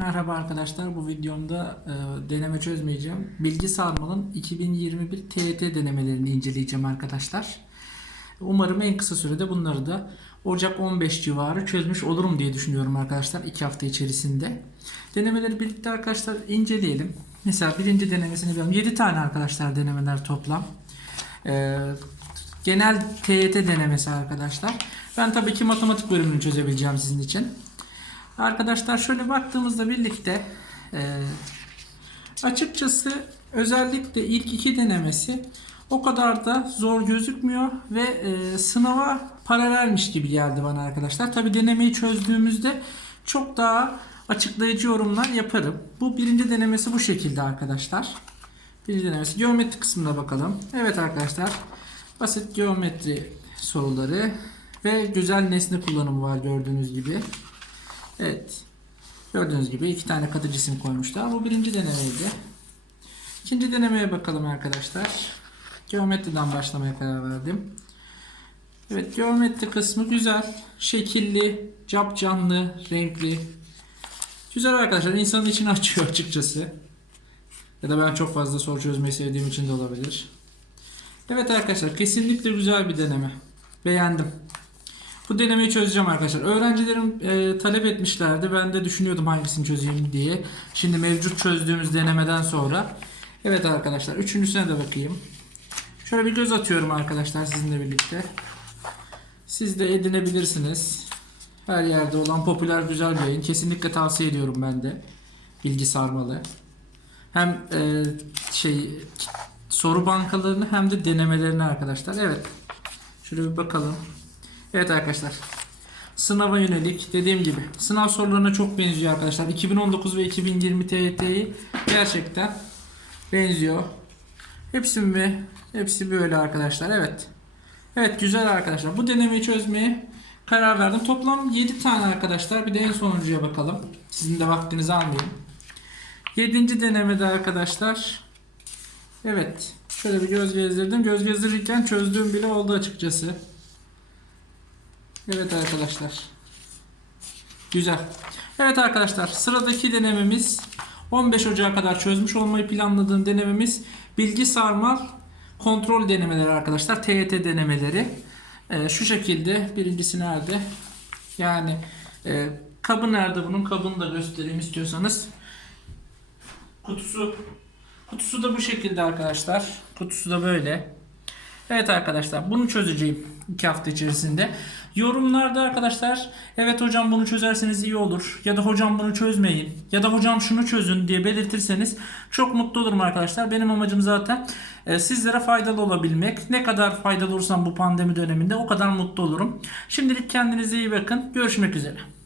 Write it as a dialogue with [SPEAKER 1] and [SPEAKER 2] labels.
[SPEAKER 1] Merhaba arkadaşlar. Bu videomda e, deneme çözmeyeceğim. Bilgi sarmalın 2021 TYT denemelerini inceleyeceğim arkadaşlar. Umarım en kısa sürede bunları da Ocak 15 civarı çözmüş olurum diye düşünüyorum arkadaşlar 2 hafta içerisinde. Denemeleri birlikte arkadaşlar inceleyelim. Mesela birinci denemesini yapalım. 7 tane arkadaşlar denemeler toplam. E, genel TYT denemesi arkadaşlar. Ben tabii ki matematik bölümünü çözebileceğim sizin için. Arkadaşlar şöyle baktığımızda birlikte e, açıkçası özellikle ilk iki denemesi o kadar da zor gözükmüyor ve e, sınava paralelmiş gibi geldi bana arkadaşlar. Tabi denemeyi çözdüğümüzde çok daha açıklayıcı yorumlar yaparım. Bu birinci denemesi bu şekilde arkadaşlar. Birinci denemesi geometri kısmına bakalım. Evet arkadaşlar basit geometri soruları ve güzel nesne kullanımı var gördüğünüz gibi. Evet. Gördüğünüz gibi iki tane katı cisim koymuşlar. Bu birinci denemeydi. İkinci denemeye bakalım arkadaşlar. Geometriden başlamaya karar verdim. Evet geometri kısmı güzel. Şekilli, cap canlı, renkli. Güzel arkadaşlar. İnsanın içini açıyor açıkçası. Ya da ben çok fazla soru çözmeyi sevdiğim için de olabilir. Evet arkadaşlar kesinlikle güzel bir deneme. Beğendim. Bu denemeyi çözeceğim arkadaşlar. Öğrencilerim e, talep etmişlerdi. Ben de düşünüyordum hangisini çözeyim diye. Şimdi mevcut çözdüğümüz denemeden sonra. Evet arkadaşlar. Üçüncüsüne de bakayım. Şöyle bir göz atıyorum arkadaşlar sizinle birlikte. Siz de edinebilirsiniz. Her yerde olan popüler güzel bir yayın. Kesinlikle tavsiye ediyorum ben de. Bilgi sarmalı. Hem e, şey soru bankalarını hem de denemelerini arkadaşlar. Evet. Şöyle bir bakalım. Evet arkadaşlar. Sınava yönelik dediğim gibi sınav sorularına çok benziyor arkadaşlar. 2019 ve 2020 TYT'yi gerçekten benziyor. Hepsi mi? Hepsi böyle arkadaşlar. Evet. Evet güzel arkadaşlar. Bu denemeyi çözmeye karar verdim. Toplam 7 tane arkadaşlar. Bir de en sonuncuya bakalım. Sizin de vaktinizi almayayım. 7. denemede arkadaşlar. Evet. Şöyle bir göz gezdirdim. Göz gezdirirken çözdüğüm bile oldu açıkçası. Evet arkadaşlar. Güzel. Evet arkadaşlar sıradaki denememiz 15 Ocak'a kadar çözmüş olmayı planladığım denememiz bilgi sarmal kontrol denemeleri arkadaşlar. TYT denemeleri. Ee, şu şekilde birincisi nerede? Yani e, kabı nerede bunun? Kabını da göstereyim istiyorsanız. Kutusu kutusu da bu şekilde arkadaşlar. Kutusu da böyle. Evet arkadaşlar bunu çözeceğim 2 hafta içerisinde. Yorumlarda arkadaşlar evet hocam bunu çözerseniz iyi olur ya da hocam bunu çözmeyin ya da hocam şunu çözün diye belirtirseniz çok mutlu olurum arkadaşlar. Benim amacım zaten e, sizlere faydalı olabilmek. Ne kadar faydalı olursam bu pandemi döneminde o kadar mutlu olurum. Şimdilik kendinize iyi bakın. Görüşmek üzere.